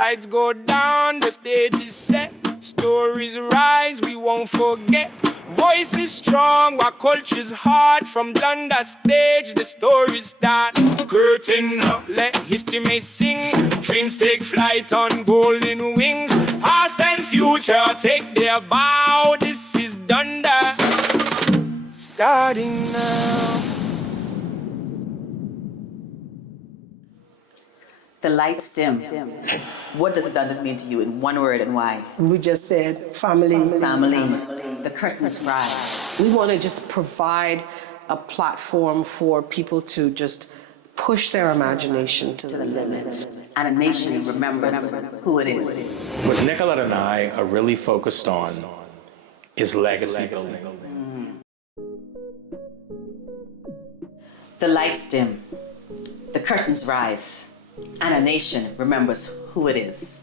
Lights go down, the stage is set. Stories rise, we won't forget. Voice is strong, our culture's hard. From Dundas stage, the stories start. Curtain up, let history may sing. Dreams take flight on golden wings. Past and future take their bow. This is Dundas, starting now. The lights dim. What does Dundas mean to you in one word and why? We just said family. Family. The curtains rise. We want to just provide a platform for people to just push their imagination to the limits. And a nation remembers who it is. What Nicolette and I are really focused on is legacy building. The lights dim. The curtains rise. And a nation remembers who it is.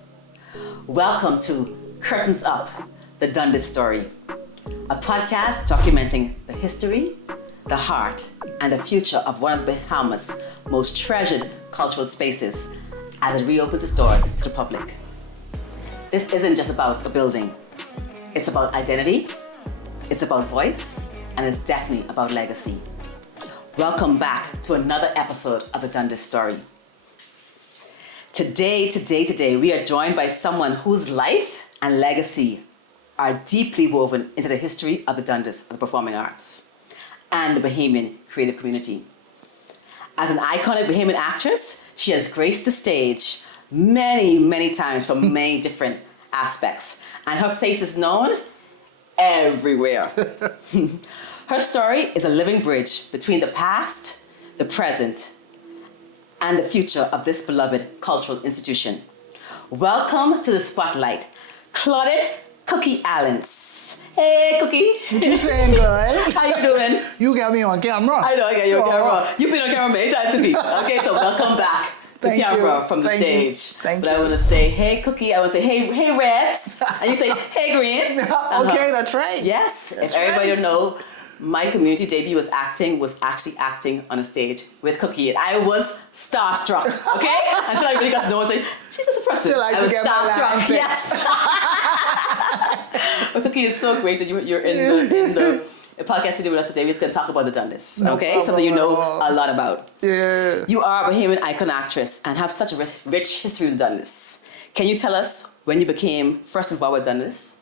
Welcome to Curtains Up, the Dundas story. A podcast documenting the history, the heart, and the future of one of the Bahamas' most treasured cultural spaces as it reopens its doors to the public. This isn't just about a building. It's about identity, it's about voice, and it's definitely about legacy. Welcome back to another episode of the Dundas story. Today, we are joined by someone whose life and legacy are deeply woven into the history of the Dundas, of the performing arts, and the Bahamian creative community. As an iconic Bahamian actress, she has graced the stage many times from many different aspects, and her face is known everywhere. Her story is a living bridge between the past, the present, and the future of this beloved cultural institution. Welcome to the spotlight, Claudette Cookie Allens. Hey, Cookie. You saying good? How you doing? You got me on camera. I know, I got you on camera. You've been on camera many times, Cookie. Okay, so welcome back to Thank camera you. from the Thank you. stage. Thank but you. I want to say, hey, Cookie. I want to say, hey, Reds. And you say, hey, Green. Okay, that's right. Yes. That's if everybody right. don't know, my community debut was actually acting on a stage with Cookie. And I was starstruck, okay? Until I really got to know and say, she's just a person. Till I was forget my lines. Yes. But Cookie, it's so great that you're in the podcast studio with us today. We're just going to talk about the Dundas, okay? Something you know a lot about. Yeah. You are a Bahamian icon actress and have such a rich history with Dundas. Can you tell us when you became first involved with Dundas?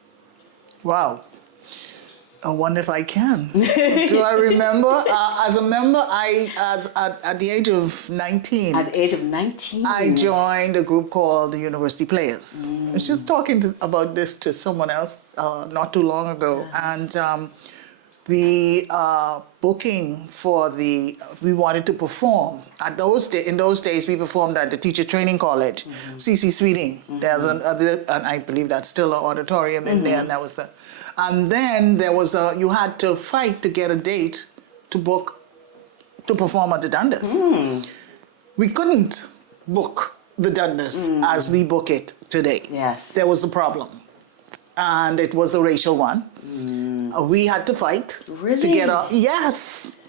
Wow. I wonder if I can. Do I remember? As a member, at the age of 19. At the age of 19? I joined a group called the University Players. I was just talking about this to someone else not too long ago. And the booking for we wanted to perform. In those days, we performed at the Teacher Training College, C.C. Sweeting. There's and I believe that's still an auditorium in there, and that was and then there was you had to fight to get a date to perform at the Dundas. We couldn't book the Dundas as we book it today. Yes. There was a problem. And it was a racial one. We had to fight to get a... Yes.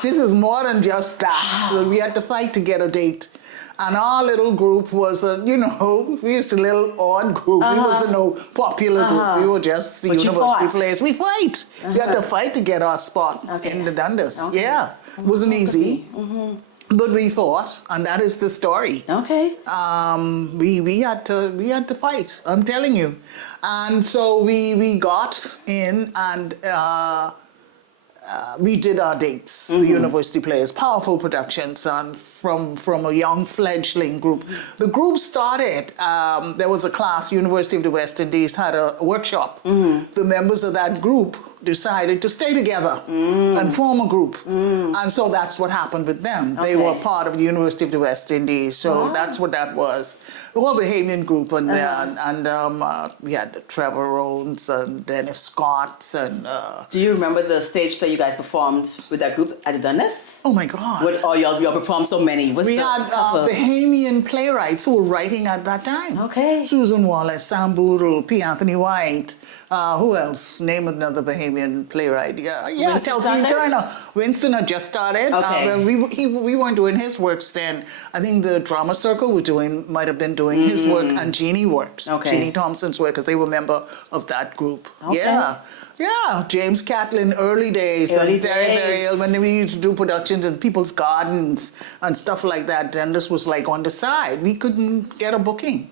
This is more than just that. We had to fight to get a date. And our little group was we used a little odd group. We wasn't no popular group. We were just the university players. We fight. We had to fight to get our spot in the Dundas. Okay. Yeah. It wasn't easy. But we fought, and that is the story. Okay. We had to fight. I'm telling you, and so we got in and we did our dates. The University Players, powerful productions, and from a young fledgling group. The group started. There was a class. University of the West Indies had a workshop. The members of that group decided to stay together and form a group. And so that's what happened with them. They were part of the University of the West Indies, so that's what that was. The whole Bahamian group, and we had Trevor Rones and Dennis Scotts. And Do you remember the stage play you guys performed with that group at the Dundas? oh my God. Y'all performed so many. We had Bahamian playwrights who were writing at that time. Okay. Susan Wallace, Sam Boodle, P. Anthony White. Who else? Name another Bahamian Bahamian playwright. Yeah, Winston Chelsea Saunders? Turner. Winston had just started. Okay. Well, we weren't doing his works then. I think the Drama Circle might have been doing his work and Jeannie works. Okay. Jeannie Thompson's work, because they were a member of that group. Okay. Yeah. Yeah, James Catlin, early days, Early very, days. when we used to do productions in people's gardens and stuff like that. Dundas was like on the side. We couldn't get a booking.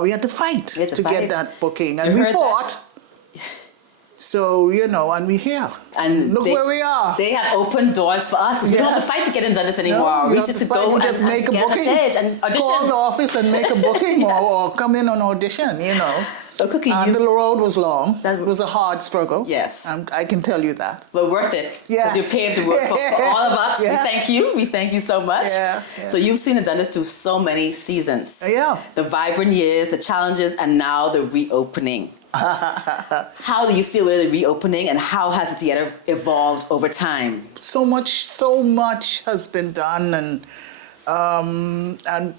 We had to fight to get that booking, and You we heard fought. So, and we're here. And look where we are. They have opened doors for us because we don't have to fight to get in Dundas anymore. We have just to go fight and just make a get on booking. stage and audition. Call the office and make a booking, Yes. or come in on audition. So, Cookie, And the road was long. That- It was a hard struggle. Yes. I can tell you that. But worth it. 'Cause Yes. You paved the road for all of us. Yeah. We thank you. We thank you so much. Yeah. So you've seen the Dundas through so many seasons. Yeah. The vibrant years, the challenges, and now the reopening. How do you feel with the reopening, and how has the theater evolved over time? So much has been done, and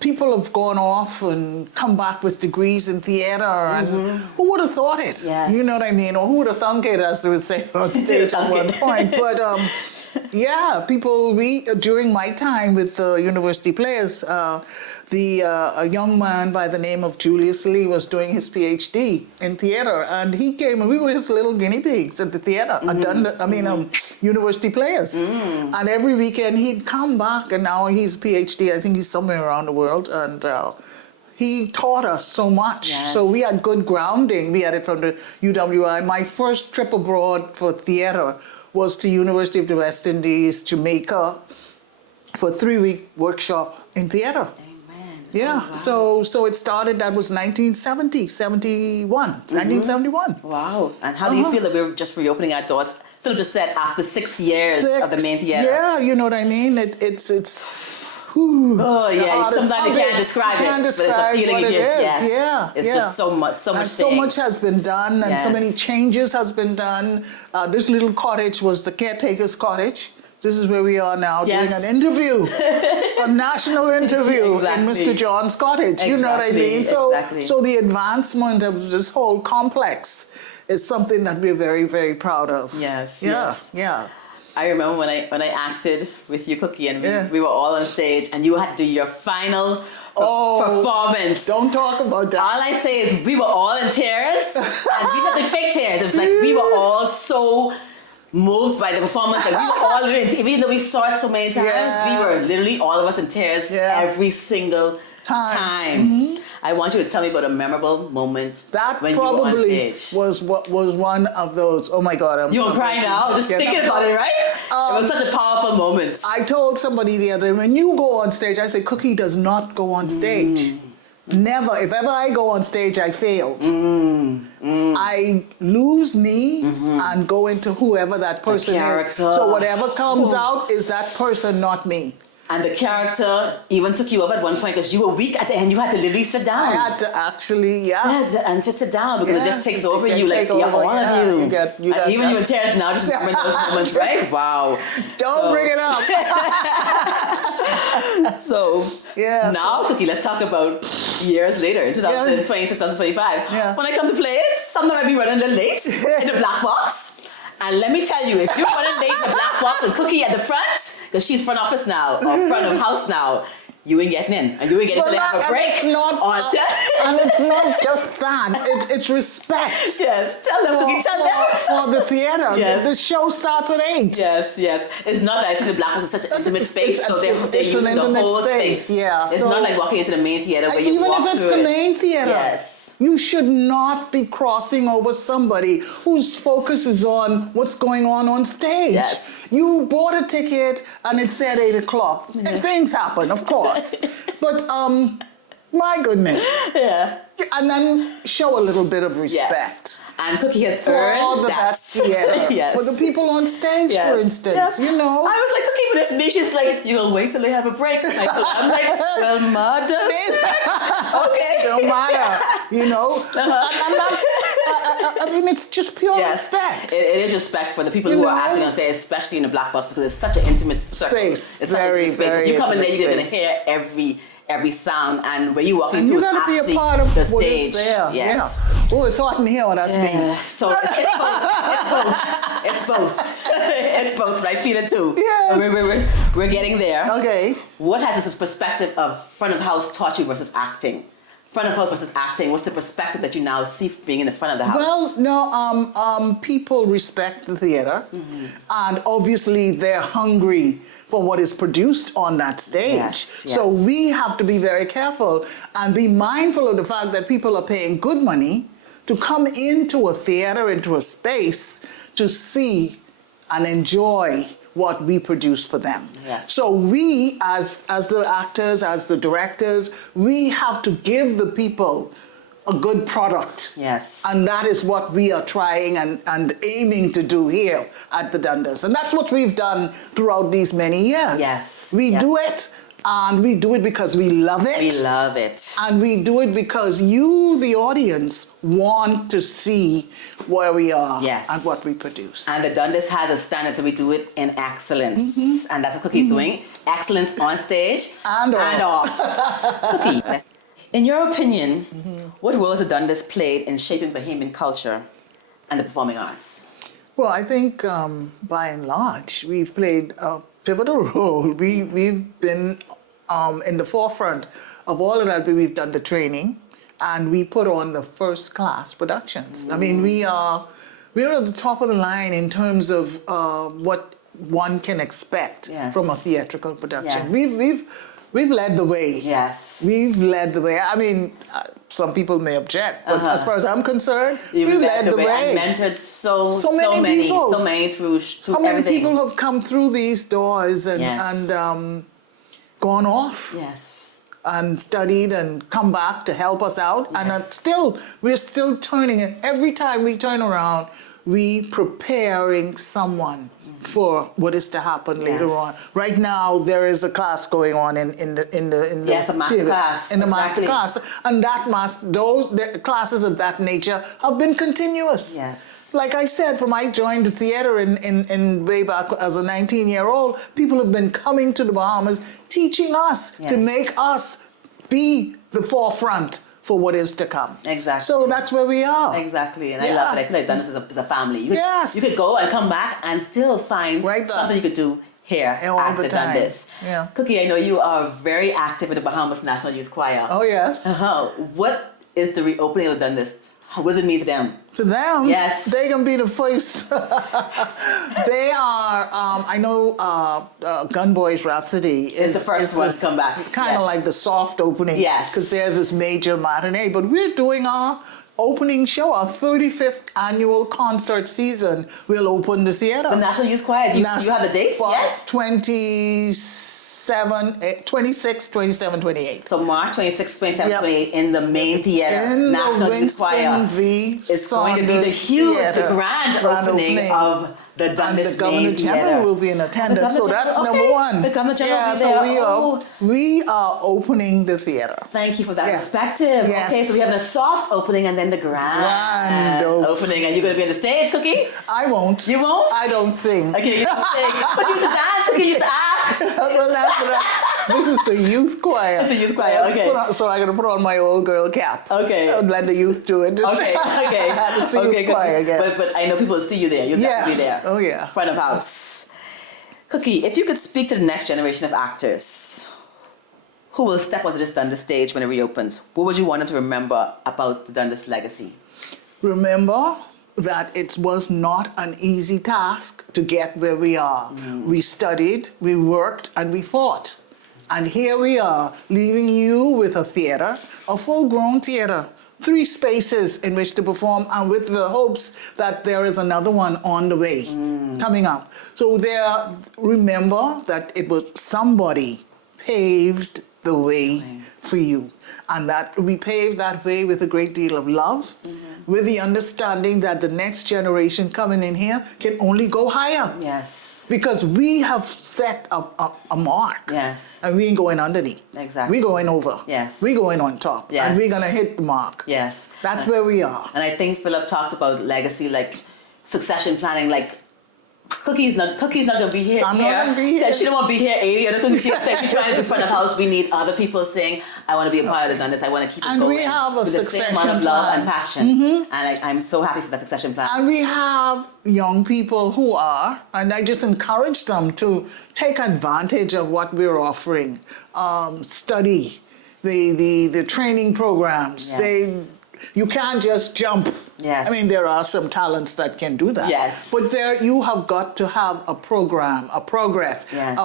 people have gone off and come back with degrees in theater, and who would have thought it? Yes. You know what I mean? Or who would have thunk it, as they would say on stage at one point. But during my time with the university players, a young man by the name of Julius Lee was doing his PhD in theater, and he came, and we were his little guinea pigs at the theater, university players. And every weekend he'd come back, and now he's a PhD. I think he's somewhere around the world, and he taught us so much. Yes. So we had good grounding. We had it from the UWI. My first trip abroad for theater was to University of the West Indies, Jamaica, for a 3-week workshop in theater. Yeah, Oh, wow. so it started, that was 1971. Wow. And how do you feel that we're just reopening our doors? Philip just said after 6 years of the main theater. Yeah, you know what I mean? It's Oh yeah, sometimes you can't describe it, but it's a feeling you get. Yes, Yeah, it's just so much, and so much has been done, and so Yes. many changes has been done. This little cottage was the caretaker's cottage. This is where we are now, doing Yes. an interview, a national interview in Exactly. Mr. John's cottage. You know what I Exactly, mean? So, exactly. so the advancement of this whole complex is something that we're very, very proud of. Yes, Yeah, yes. yeah. I remember when I acted with you, Cookie, and Yeah. we were all on stage, and you had to do your final performance. Don't talk about that. All I say is we were all in tears, and we not the fake tears. It was like we were all so moved by the performance. Like we were all literally, even though we saw it so many times, Yeah. we were literally all of us in tears every single time. I want you to tell me about a memorable moment That when you were on probably stage. was what was one of those. Oh my God! You won't cry now, just Yeah, thinking about it, right? It was such a powerful moment. I told somebody the other day, when you go on stage, I say, Cookie does not go on stage. Never. If ever I go on stage, I failed. I lose me and go into whoever that person is. character. So whatever comes out is that person, not me. And the character even took you up at one point because you were weak at the end. You had to literally sit down. I had to actually, And just sit down because it Yeah, just takes it over can you. Like, take yeah, over, all yeah, of you. you get And even that. you in tears now, just remembering those moments, right? Wow. Don't bring it up. So Yeah, now, Cookie, let's talk about years later, in 2026, 2025. Yeah. When I come to plays, sometimes I be running a little late in the black box. And let me tell you, if you're running late in the black box and Cookie at the front, because she's front office now, or front of house now, you ain't getting in. And you ain't getting till they have a break. It's not, and it's not just that. It's respect. Yes, tell them, Cookie, tell them. For the theater. Yes. The show starts at 8. Yes, yes. It's not that I think the black box is such an intimate space, so they're It's using an the intimate whole space, yeah. It's So- not like walking into the main theater where you Even walk if it's through the it. main theater, Yes. you should not be crossing over somebody whose focus is on what's going on stage. Yes. You bought a ticket and it said 8 o'clock. And things happen, of course. But my goodness. Yeah. And then show a little bit of Yes. respect. And Cookie has For all earned of that theater. Yes. For the people on stage, Yes. for instance, Yes. you know. I was like, Cookie, with this me, she's like, you'll wait till they have a break. I'm like, well, mother. Okay. Don't matter, you know. And that's, I mean, it's just pure Yes. respect. It is respect for the people You who are know? acting on stage, especially in the black box, because it's such an intimate circle. Space. It's such an Very, intimate space. very If you come in there, intimate you're going to space. hear every sound, and where you walk And into you is gotta be actually a part of the what stage. is there. Yes. Yeah. Oh, it's hot in here. That's me. So it's both. It's both, right? Feel it too. Yes. We're getting there. Okay. What has this perspective of front of house taught you versus acting? Front of house versus acting. What's the perspective that you now see being in the front of the house? Well, no, people respect the theater, and obviously they're hungry for what is produced on that stage. Yes, So yes. we have to be very careful and be mindful of the fact that people are paying good money to come into a theater, into a space, to see and enjoy what we produce for them. Yes. So we, as the actors, as the directors, we have to give the people a good product. Yes. And that is what we are trying and aiming to do here at the Dundas. And that's what we've done throughout these many years. Yes. We Yes. do it, and we do it because we love it. We love it. And we do it because you, the audience, want to see where we are Yes. and what we produce. And the Dundas has a standard, so we do it in excellence. And that's what Cookie's doing. Excellence on stage And off. Cookie, in your opinion, what role has the Dundas played in shaping Bahamian culture and the performing arts? Well, I think by and large, we've played a pivotal role. We've been in the forefront of all of that. We've done the training, and we put on the first class productions. I mean, we're at the top of the line in terms of what one can expect Yes. from a theatrical production. Yes. We've led the way. Yes. We've led the way. I mean, some people may object, but as far as I'm concerned, we've led the way. And mentored so many people. so many through How many everything. people have come through these doors and, Yes. gone off Yes. and studied and come back to help us out? And we're still turning it. Every time we turn around, we preparing someone for what is to happen later Yes. on. Right now, there is a class going on in the Yes, a master period, class. in the Exactly. master class, and the classes of that nature have been continuous. Yes. Like I said, from I joined the theater in way back as a 19-year-old, people have been coming to the Bahamas teaching us to Yes. make us be the forefront for what is to come. Exactly. So that's where we are. Exactly, and I Yeah. love it. I feel like Dundas is a family. You could, Yes. you could go and come back and still find Right there. something you could do here All at the the time. Dundas. Yeah. Cookie, I know you are very active in the Bahamas National Youth Choir. Oh, yes. What is the reopening of the Dundas? What does it mean to them? To them, Yes. they can be the first. They are, I know Gun Boys Rhapsody is the first one to come back. Kind of Yes. like the soft opening. Yes. Because there's this major matinee. But we're doing our opening show, our 35th annual concert season. We'll open the theater. The National Youth Choir, do you have the dates yet? 26, 27, 28. So March 26, 27, Yep. 28 in the main theater, In National the Youth Choir. Winston V It's going to be the Saunders huge, Theater. the grand opening of the And Dundas the Governor main General theater. will be in attendance, so Governor that's General, number okay. one. The Governor General will be so there. we are opening the theater. Thank you for that Yeah. perspective. Yes. Okay, so we have the soft opening and then the grand opening. And you're going to be on the stage, Cookie? I won't. You won't? I don't sing. Okay, you don't sing. But you used to dance, Cookie, you used to act. This is the youth choir. It's the youth choir, okay. So I'm going to put on my old girl cap. Okay. And let the youth do it. Okay, okay. It's the Okay, youth choir Cookie. again. But I know people will see you there. You'll definitely be Yes. there. Oh, yeah. Front of house. Cookie, if you could speak to the next generation of actors who will step onto this Dundas stage when it reopens, what would you want them to remember about the Dundas legacy? Remember that it was not an easy task to get where we are. We studied, we worked, and we fought. And here we are, leaving you with a theater, a full-grown theater, 3 spaces in which to perform, and with the hopes that there is another one on the way, coming up. So remember that it was somebody paved the way for you. And that we paved that way with a great deal of love, with the understanding that the next generation coming in here can only go higher. Yes. Because we have set a mark. Yes. And we ain't going underneath. Exactly. We going over. Yes. We going on top. Yes. And we're going to hit the mark. Yes. That's where we are. And I think Philip talked about legacy, like succession planning, like Cookie's not gonna be here. I'm not gonna be Said here. she don't want to be here. The other thing she said she's trying to do front of house. We need other people saying, "I want to be a part of the Dundas. I want to keep it And going." we have a with the same amount succession of love plan. and passion. And I'm so happy for that succession plan. And we have young people who are, and I just encourage them to take advantage of what we're offering. Study the training programs. Yes. You can't just jump. Yes. I mean, there are some talents that can do that. Yes. But there, you have got to have a program, a progress. Yes.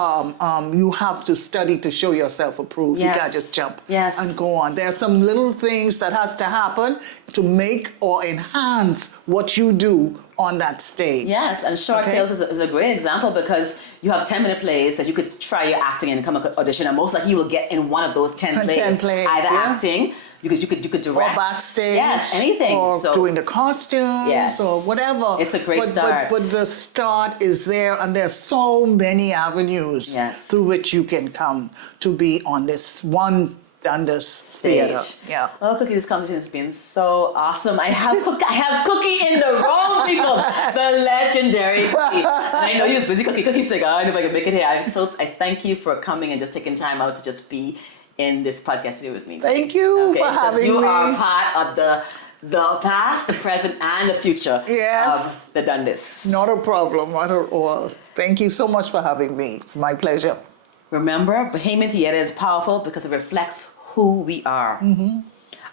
You have to study to show yourself approved. Yes. You can't just jump Yes. and go on. There are some little things that has to happen to make or enhance what you do on that stage. Yes, and Short Okay. Tales is a great example because you have 10-minute plays that you could try your acting in and come audition, and most likely you will get in one of those 10 plays. 10 plays, either yeah. acting, you could direct. Or backstage. Yes, anything. Or So, doing the costumes Yes. or whatever. It's a great start. But the start is there, and there's so many avenues Yes. through which you can come to be on this one Dundas theater. stage. Yeah. Oh, Cookie, this conversation has been so awesome. I have Cookie in the room, people. The legendary Cookie. And I know you're busy, Cookie. Cookie said, I know if I can make it here. I thank you for coming and just taking time out to just be in this podcast today with me. Thank you for because having you me. are part of the past, the present, and the future Yes. of the Dundas. Not a problem, not at all. Thank you so much for having me. It's my pleasure. Remember, Bahamian theater is powerful because it reflects who we are.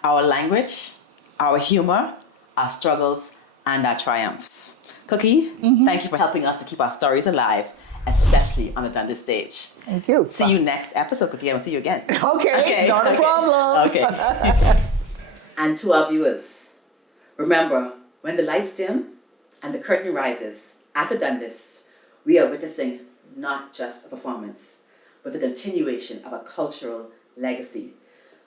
Our language, our humor, our struggles, and our triumphs. Cookie, thank you for helping us to keep our stories alive, especially on the Dundas stage. Thank you. See you next episode, Cookie. I'll see you again. Okay, not a problem. Okay. And to our viewers, remember, when the lights dim and the curtain rises at the Dundas, we are witnessing not just a performance, but the continuation of a cultural legacy.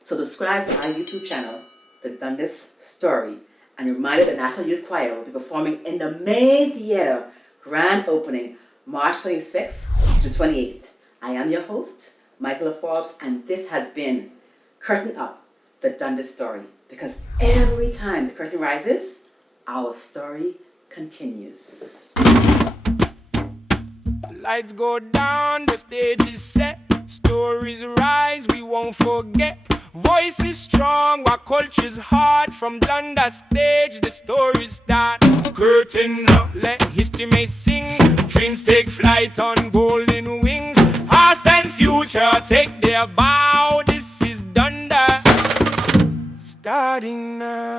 So subscribe to our YouTube channel, The Dundas Story, and remind the National Youth Choir will be performing in the main theater, grand opening, March 26th to 28th. I am your host, Michaella Forbes, and this has been Curtain Up, The Dundas Story, because every time the curtain rises, our story continues. Lights go down, the stage is set. Stories rise, we won't forget. Voice is strong, our culture's hard. From Dundas stage, the stories start. Curtain up, let history may sing. Dreams take flight on golden wings. Past and future take their bow. This is Dundas, starting now.